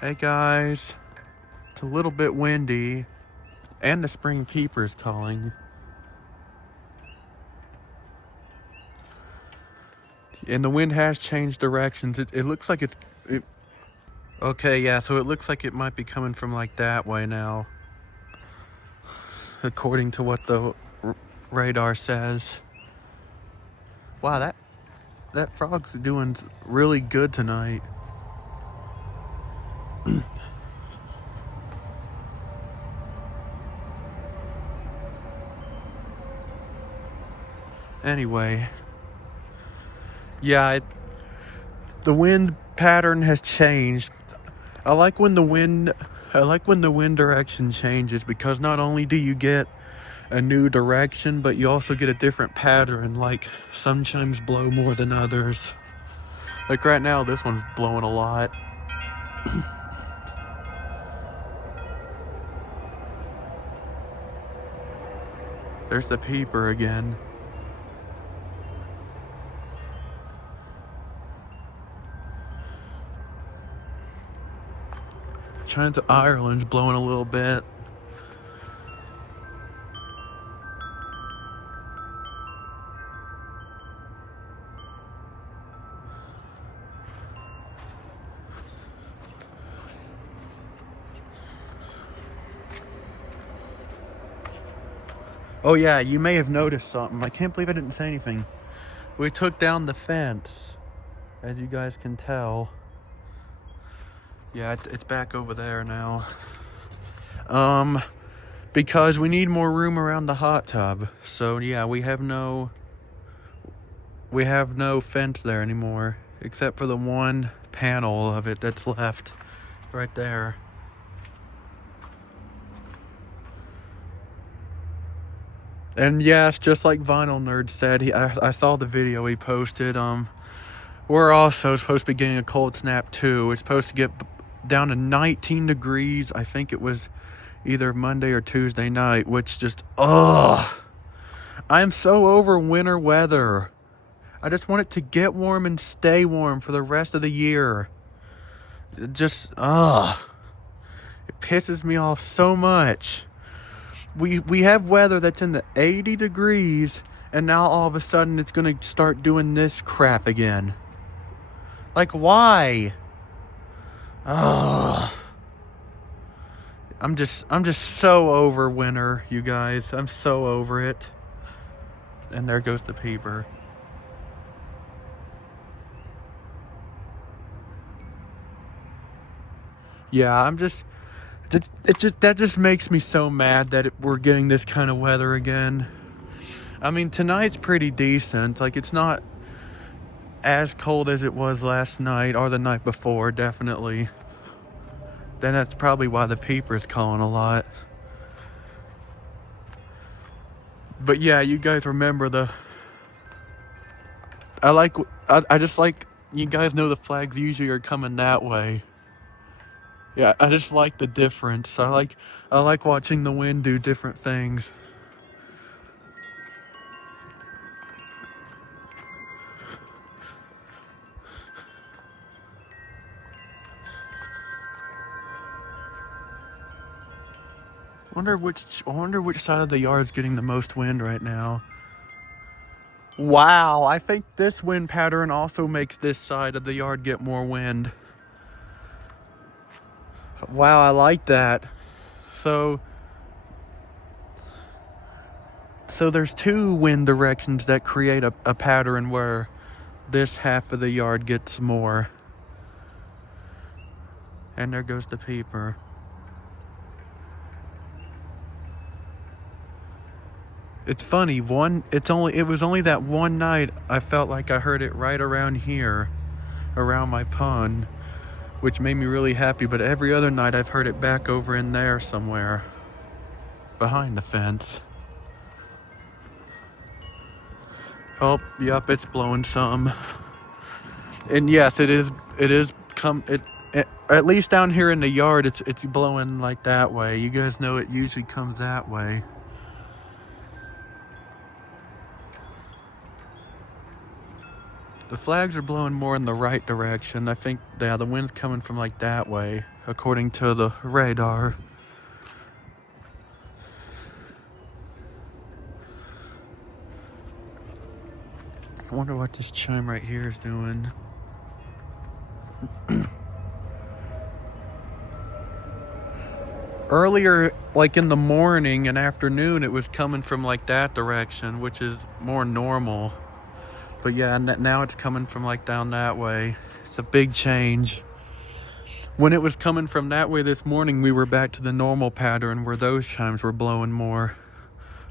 Hey guys, it's a little bit windy and the spring peeper's calling. And the wind has changed directions. It looks like it. Okay, yeah, so it looks like it might be coming from like that way now, according to what the radar says. Wow, that frog's doing really good tonight. Anyway, yeah, the wind pattern has changed. I like when the wind direction changes, because not only do you get a new direction, but you also get a different pattern. Like, some chimes blow more than others. Like right now, this one's blowing a lot. There's the peeper again. Chimes of Ireland's blowing a little bit. Oh yeah, you may have noticed something. I can't believe I didn't say anything. We took down the fence, as you guys can tell. Yeah, it's back over there now. Because we need more room around the hot tub. So yeah, we have no fence there anymore, except for the one panel of it that's left right there. And yes, just like Vinyl Nerd said, I saw the video he posted. We're also supposed to be getting a cold snap too. It's supposed to get down to 19 degrees. I think it was either Monday or Tuesday night, which just, ugh. I'm so over winter weather. I just want it to get warm and stay warm for the rest of the year. It just, it pisses me off so much. We have weather that's in the 80 degrees, and now all of a sudden it's gonna start doing this crap again. Like, why? Ugh. I'm just so over winter, you guys. I'm so over it. And there goes the peeper. Yeah, that just makes me so mad that we're getting this kind of weather again. I mean, tonight's pretty decent. Like, it's not as cold as it was last night or the night before, definitely. Then that's probably why the peeper's calling a lot. But yeah, you guys remember I just like, you guys know the flags usually are coming that way. Yeah, I just like the difference. I like watching the wind do different things. I wonder which side of the yard is getting the most wind right now. Wow, I think this wind pattern also makes this side of the yard get more wind. Wow, I like that. So there's two wind directions that create a pattern where this half of the yard gets more. And there goes the peeper. It's funny, it was only that one night I felt like I heard it right around here, around my pond, which made me really happy, but every other night I've heard it back over in there somewhere, behind the fence. Oh, yep, it's blowing some. And yes, it is at least down here in the yard, it's blowing like that way. You guys know it usually comes that way. The flags are blowing more in the right direction. I think, yeah, the wind's coming from like that way, according to the radar. I wonder what this chime right here is doing. Earlier, like in the morning and afternoon, it was coming from like that direction, which is more normal. But yeah, now it's coming from like down that way. It's a big change. When it was coming from that way this morning, we were back to the normal pattern where those chimes were blowing more.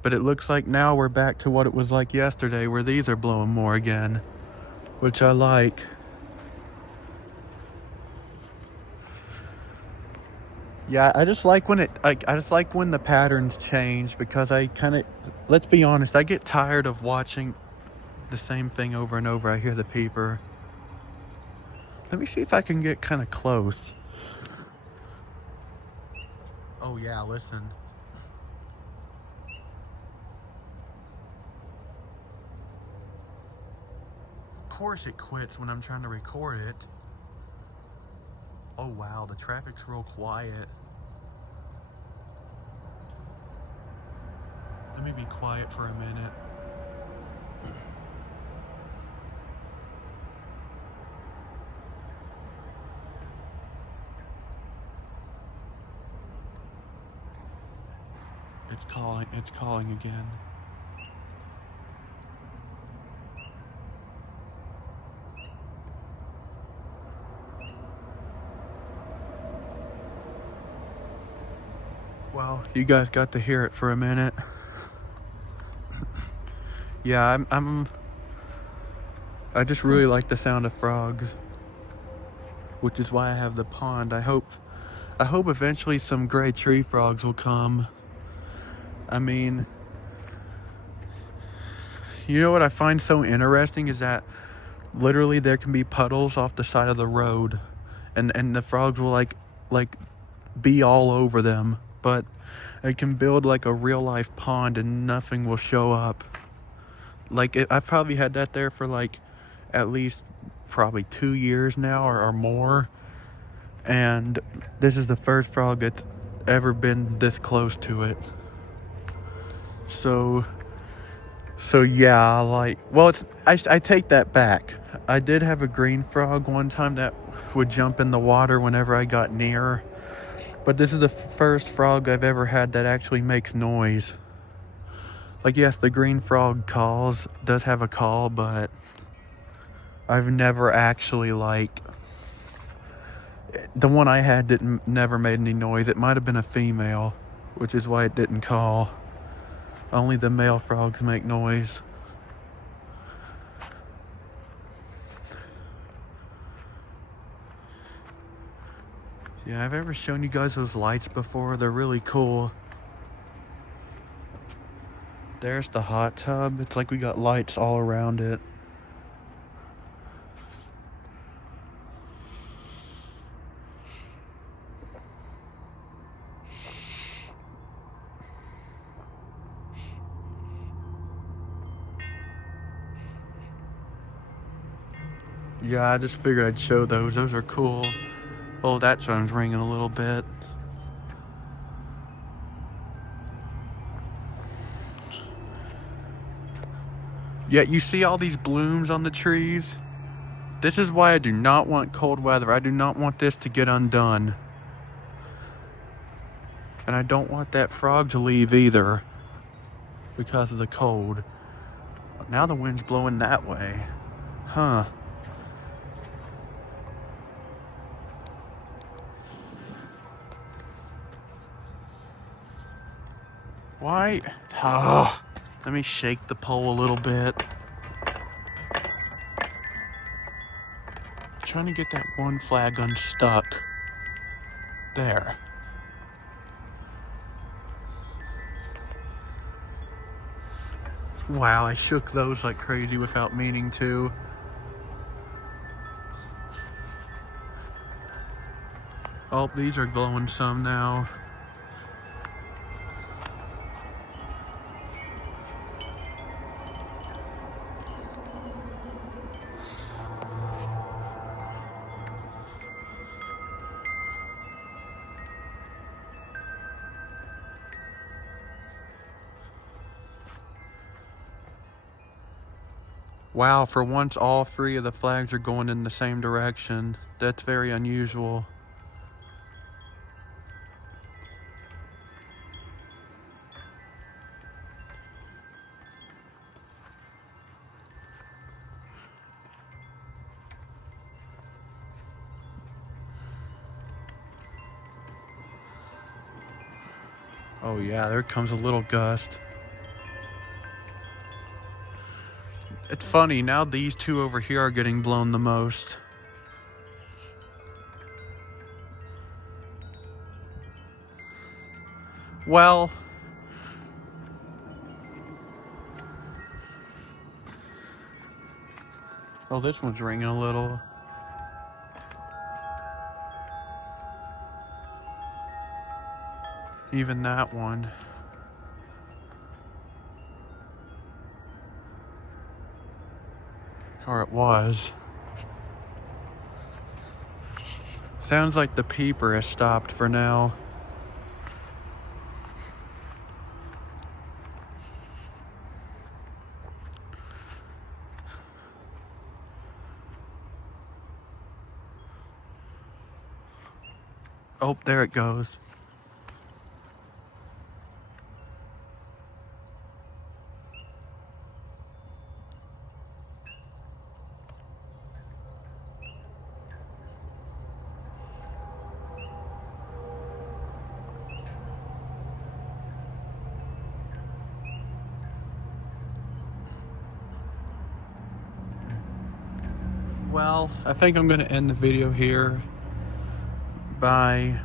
But it looks like now we're back to what it was like yesterday, where these are blowing more again, which I like. Yeah, I just like when I just like when the patterns change, because I kind of, let's be honest, I get tired of watching the same thing over and over. I hear the peeper. Let me see if I can get kind of close. Oh yeah, listen. Of course it quits when I'm trying to record it. Oh wow, the traffic's real quiet. Let me be quiet for a minute. It's calling again. Well, you guys got to hear it for a minute. Yeah, I just really like the sound of frogs, which is why I have the pond. I hope eventually some gray tree frogs will come. I mean, you know what I find so interesting is that literally there can be puddles off the side of the road, and the frogs will like be all over them, but it can build like a real life pond and nothing will show up. Like I've probably had that there for like at least probably 2 years now or more, and this is the first frog that's ever been this close to it. So yeah, like, well, I take that back. I did have a green frog one time that would jump in the water whenever I got near, but this is the first frog I've ever had that actually makes noise. Like, yes, the green frog does have a call, but I've never actually, like, the one I had never made any noise. It might have been a female, which is why it didn't call. Only the male frogs make noise. Yeah, I've ever shown you guys those lights before. They're really cool. There's the hot tub. It's like we got lights all around it. Yeah, I just figured I'd show those. Those are cool. Oh, that phone's ringing a little bit. Yeah, you see all these blooms on the trees? This is why I do not want cold weather. I do not want this to get undone. And I don't want that frog to leave either, because of the cold. Now the wind's blowing that way. Huh. Why? Oh, let me shake the pole a little bit. Trying to get that one flag unstuck. There. Wow, I shook those like crazy without meaning to. Oh, these are glowing some now. Wow, for once all 3 of the flags are going in the same direction. That's very unusual. Oh yeah, there comes a little gust. It's funny, now these 2 over here are getting blown the most. Well, oh, this one's ringing a little. Even that one. Or it was. Sounds like the peeper has stopped for now. Oh, there it goes. Well, I think I'm going to end the video here. Bye.